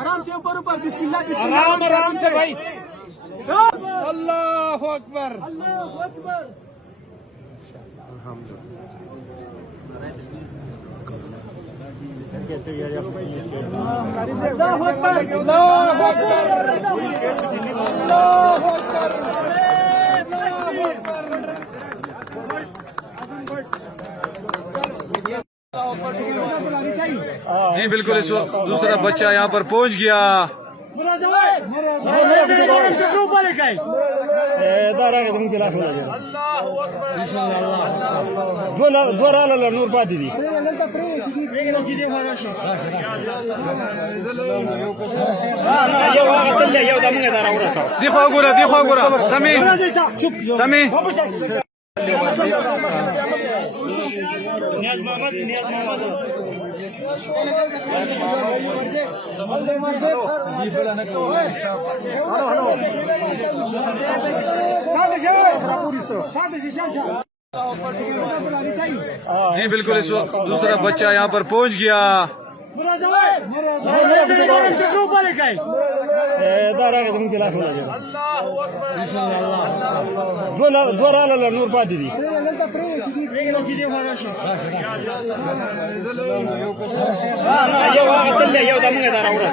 आराम से ऊपर ऊपर बिस्मिल्लाह आराम आराम से भाई। अल्लाह अकबर अल्लाहु अकबर। अल्लाहु अकबर अल्लाह अकबर अल्लाह अकबर। जी बिल्कुल, इस वक्त दूसरा बच्चा यहाँ पर पहुँच गया। दिखो गोरा समी समी जी बिल्कुल, इस वक्त दूसरा बच्चा यहाँ पर पहुँच गया।